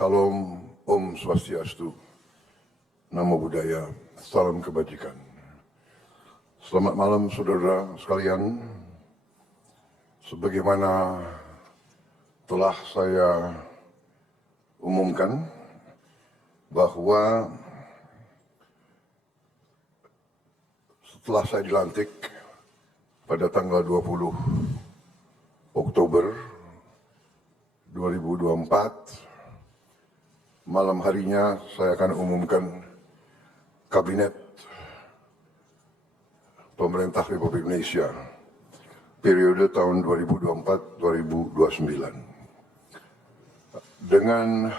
Salam Om Swastiastu, Namo Buddhaya, salam kebajikan. Selamat malam saudara sekalian. Sebagaimana telah saya umumkan bahwa setelah saya dilantik pada tanggal 20 Oktober 2024, malam harinya saya akan umumkan Kabinet Pemerintah Republik Indonesia periode tahun 2024-2029 dengan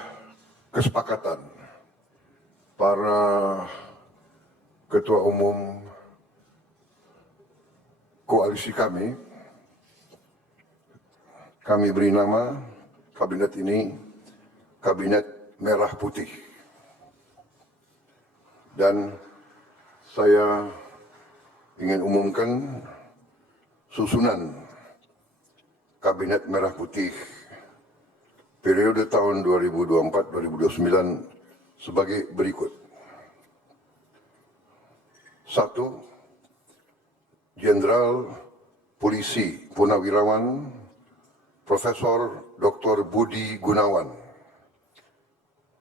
kesepakatan para ketua umum koalisi kami beri nama kabinet ini Kabinet Merah Putih. Dan saya ingin umumkan susunan Kabinet Merah Putih periode tahun 2024-2029 sebagai berikut. 1. Jenderal Polisi Purnawirawan Profesor Dr. Budi Gunawan,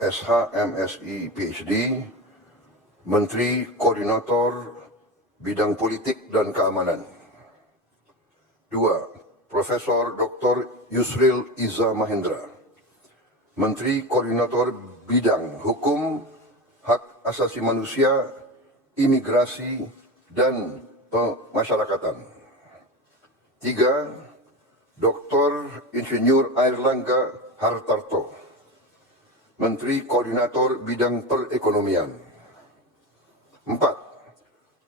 SH, MSI, PhD, Menteri Koordinator Bidang Politik dan Keamanan. 2. Profesor Dr. Yusril Iza Mahendra, Menteri Koordinator Bidang Hukum, Hak Asasi Manusia, Imigrasi, dan Pemasyarakatan. 3. Dr. Insinyur Airlangga Hartarto, Menteri Koordinator Bidang Perekonomian. 4.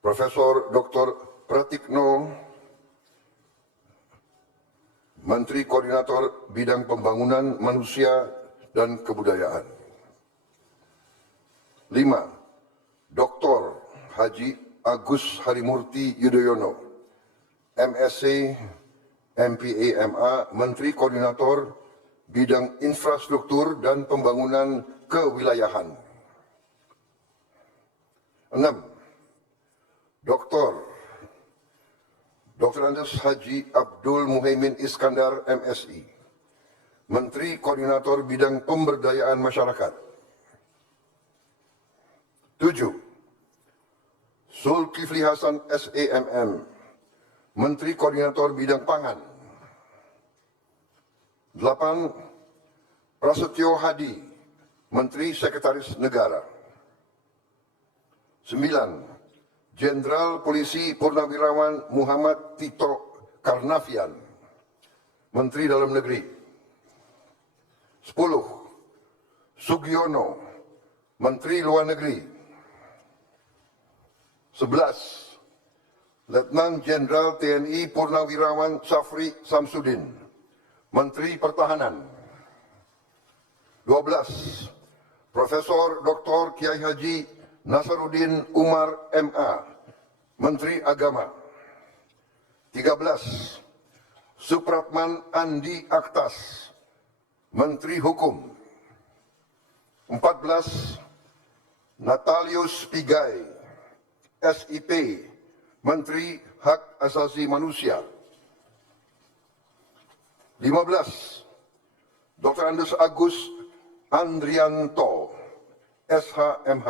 Profesor Dr. Pratikno, Menteri Koordinator Bidang Pembangunan Manusia dan Kebudayaan. 5. Dr. Haji Agus Harimurti Yudhoyono, MSc, MPA, MA, Menteri Koordinator Bidang Infrastruktur dan Pembangunan Kewilayahan. 6. Dr. Andes Haji Abdul Muhaimin Iskandar, MSI, Menteri Koordinator Bidang Pemberdayaan Masyarakat. 7. Zulkifli Hasan, SEMM, Menteri Koordinator Bidang Pangan. 8. Prasetyo Hadi, Menteri Sekretaris Negara. 9. Jenderal Polisi Purnawirawan Muhammad Tito Karnavian, Menteri Dalam Negeri. 10. Sugiono, Menteri Luar Negeri. 11. Letnan Jenderal TNI Purnawirawan Syafri Samsudin, Menteri Pertahanan. 12. Profesor Dr. Kiai Haji Nasaruddin Umar MA, Menteri Agama. 13. Supratman Andi Aktas, Menteri Hukum. 14. Natalius Pigai, SIP, Menteri Hak Asasi Manusia. 15. Dr. Andes Agus Andrianto, SHMH,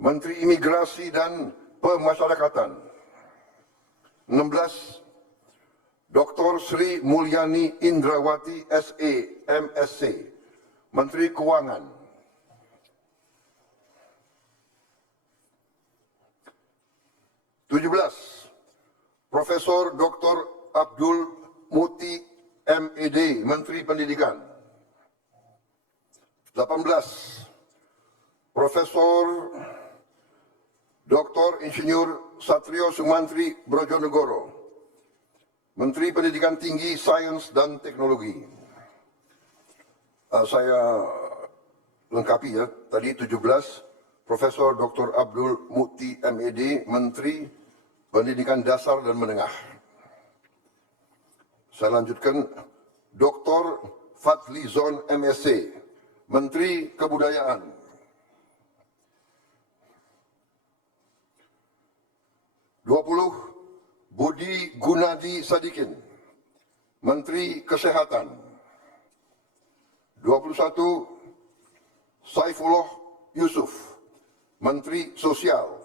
Menteri Imigrasi dan Pemasyarakatan. 16. Dr. Sri Mulyani Indrawati, SE, MSc, Menteri Keuangan. 17. Profesor Dr. Abdul Muti MED, Menteri Pendidikan. 18. Profesor Dr. Insinyur Satrio Sumantri Brojonegoro, Menteri Pendidikan Tinggi, Sains dan Teknologi. Saya lengkapi ya, tadi 17. Profesor Dr. Abdul Muti MED, Menteri Pendidikan Dasar dan Menengah. Saya lanjutkan, Dr. Fadlizon MSc, Menteri Kebudayaan. Budi Gunadi Sadikin, Menteri Kesehatan. 21. Saifullah Yusuf, Menteri Sosial.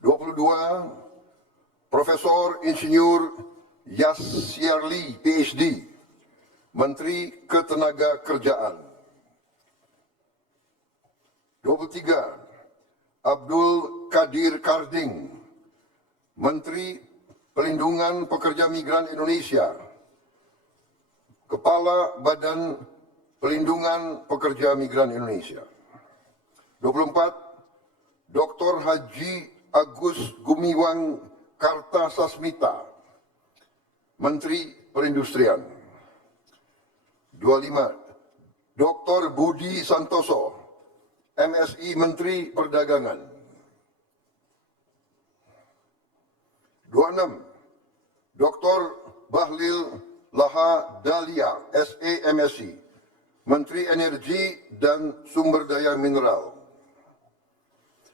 22. Profesor Insinyur Yasyarli, PhD, Menteri Ketenagakerjaan. 23. Abdul Qadir Karding, Menteri Pelindungan Pekerja Migran Indonesia, Kepala Badan Pelindungan Pekerja Migran Indonesia. 24. Dr. Haji Agus Gumiwang Kartasasmita, Menteri Perindustrian. 25. Dr. Budi Santoso, MSI, Menteri Perdagangan. 26. Dr. Bahlil Lahadalia, SE, MSI, Menteri Energi dan Sumber Daya Mineral.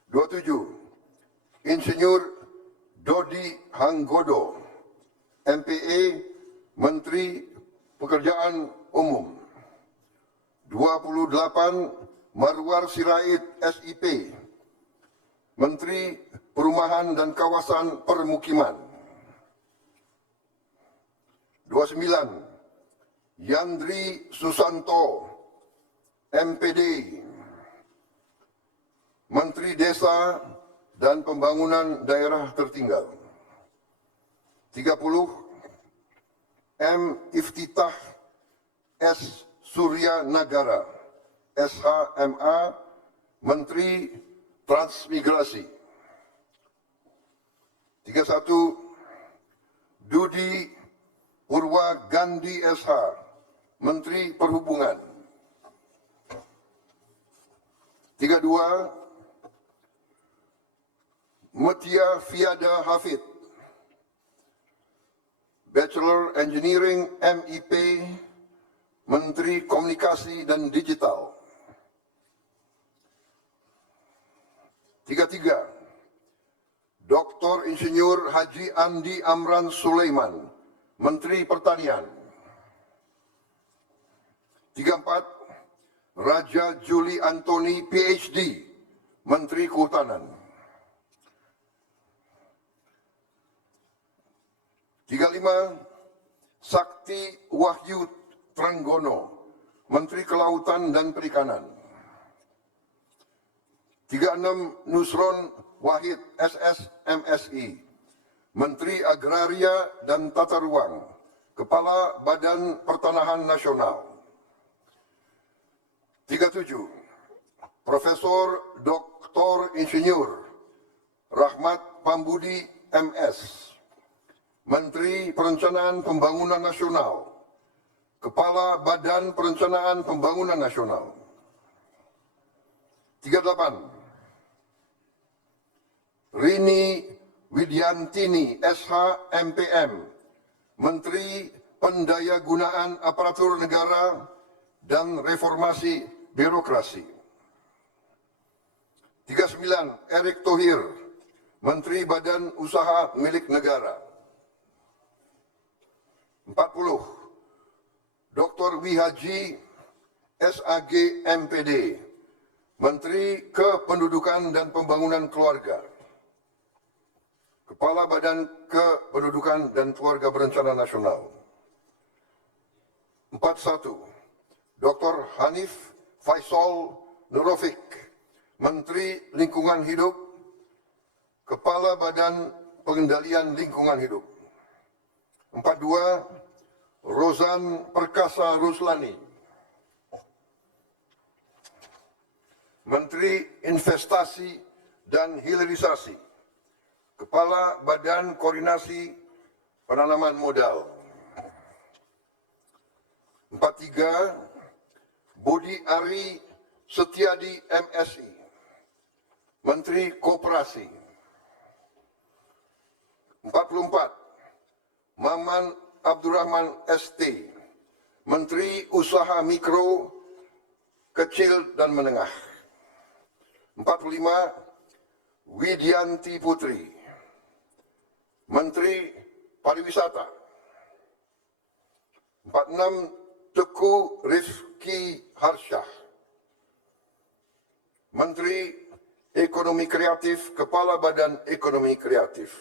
27. Insinyur Dodi Hanggodo, MPE, Menteri Pekerjaan Umum. 28. Marwar Sirait, SIP, Menteri Perumahan dan Kawasan Permukiman. 29. Yandri Susanto, MPD, Menteri Desa dan Pembangunan Daerah Tertinggal. 30. M. Iftitah S. Surya Nagara, SHMA, Menteri Transmigrasi. 31. Dudi Purwa Gandhi SH, Menteri Perhubungan. 32. Mutia Fiada Hafid, Bachelor Engineering, MIP, Menteri Komunikasi dan Digital. 33. Dr. Insinyur Haji Andi Amran Sulaiman, Menteri Pertanian. 34. Raja Juli Antoni, PhD, Menteri Kehutanan. 35. Sakti Wahyu Trenggono, Menteri Kelautan dan Perikanan. 36. Nusron Wahid, SS, MSI, Menteri Agraria dan Tata Ruang, Kepala Badan Pertanahan Nasional. 37. Profesor Dr. Insinyur Rahmat Pambudi, MS, Menteri Perencanaan Pembangunan Nasional, Kepala Badan Perencanaan Pembangunan Nasional. 38. Rini Widyantini, SH, MPM, Menteri Pendayagunaan Aparatur Negara dan Reformasi Birokrasi. 39. Erick Thohir, Menteri Badan Usaha Milik Negara. 40. Dr. Wihaji SAG, MPD, Menteri Kependudukan dan Pembangunan Keluarga, Kepala Badan Kependudukan dan Keluarga Berencana Nasional. 41. Dr. Hanif Faisal Nurofik, Menteri Lingkungan Hidup, Kepala Badan Pengendalian Lingkungan Hidup. 42. Rozan Perkasa Ruslani, Menteri Investasi dan Hilirisasi, Kepala Badan Koordinasi Penanaman Modal. 43. Budi Ari Setiadi, MSI, Menteri Koperasi. 44. Maman Abdurrahman ST, Menteri Usaha Mikro, Kecil dan Menengah. 45, Widianti Putri, Menteri Pariwisata. 46, Teguh Rifki Harsyah, Menteri Ekonomi Kreatif, Kepala Badan Ekonomi Kreatif.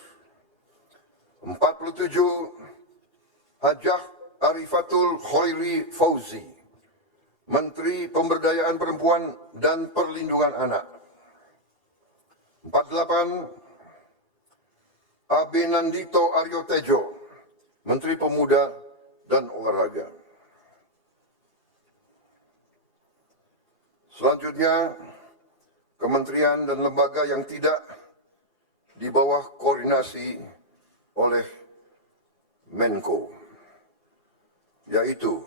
47, Hajah Arifatul Khairi Fauzi, Menteri Pemberdayaan Perempuan dan Perlindungan Anak. 48, Abenandito Aryo Tejo, Menteri Pemuda dan Olahraga. Selanjutnya, kementerian dan lembaga yang tidak di bawah koordinasi oleh Menko, yaitu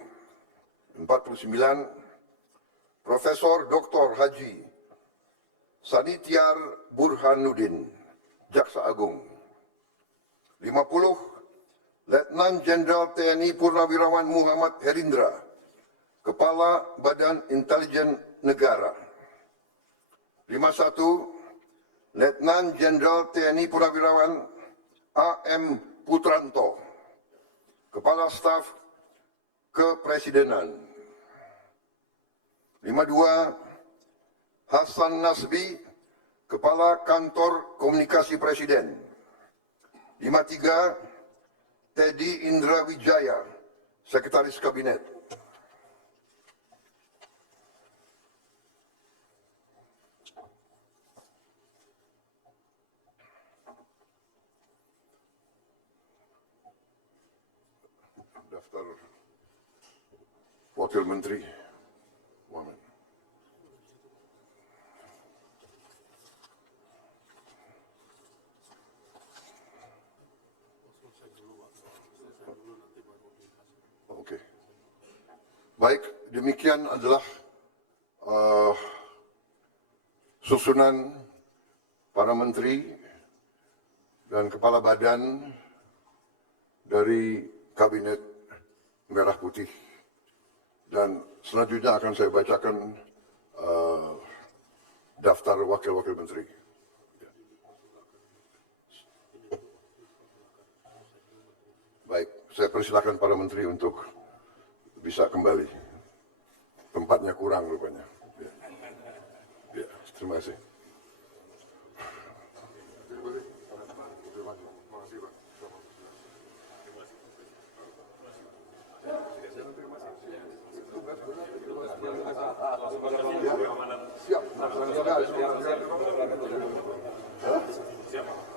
49, Profesor Dr. Haji Sanitiar Burhanuddin, Jaksa Agung. 50, Letnan Jenderal TNI Purnawirawan Muhammad Herindra, Kepala Badan Intelijen Negara. 51, Letnan Jenderal TNI Purnawirawan A.M. Putranto, Kepala Staf Kepresidenan. 52, Hasan Nasbi, Kepala Kantor Komunikasi Presiden. 53, Teddy Indra Wijaya, Sekretaris Kabinet. Daftar Wakil Menteri Muhammad. Oke. Baik, demikian adalah susunan para menteri dan kepala badan dari Kabinet Merah Putih. Dan selanjutnya akan saya bacakan daftar wakil-wakil menteri. Baik, saya persilakan para menteri untuk bisa kembali. Tempatnya kurang rupanya. Ya, terima kasih. Siap.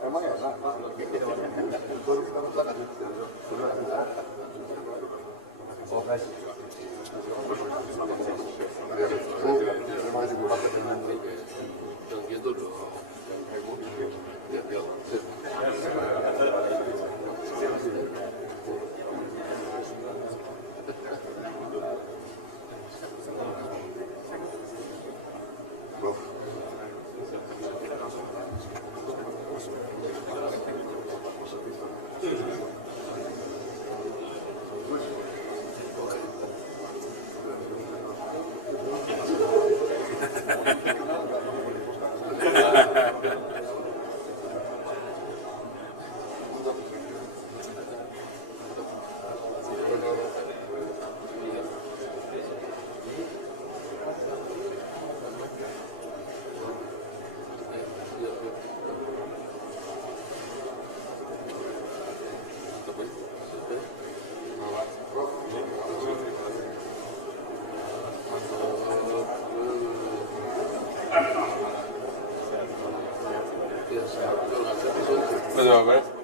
Emang ya? Betul, Pak.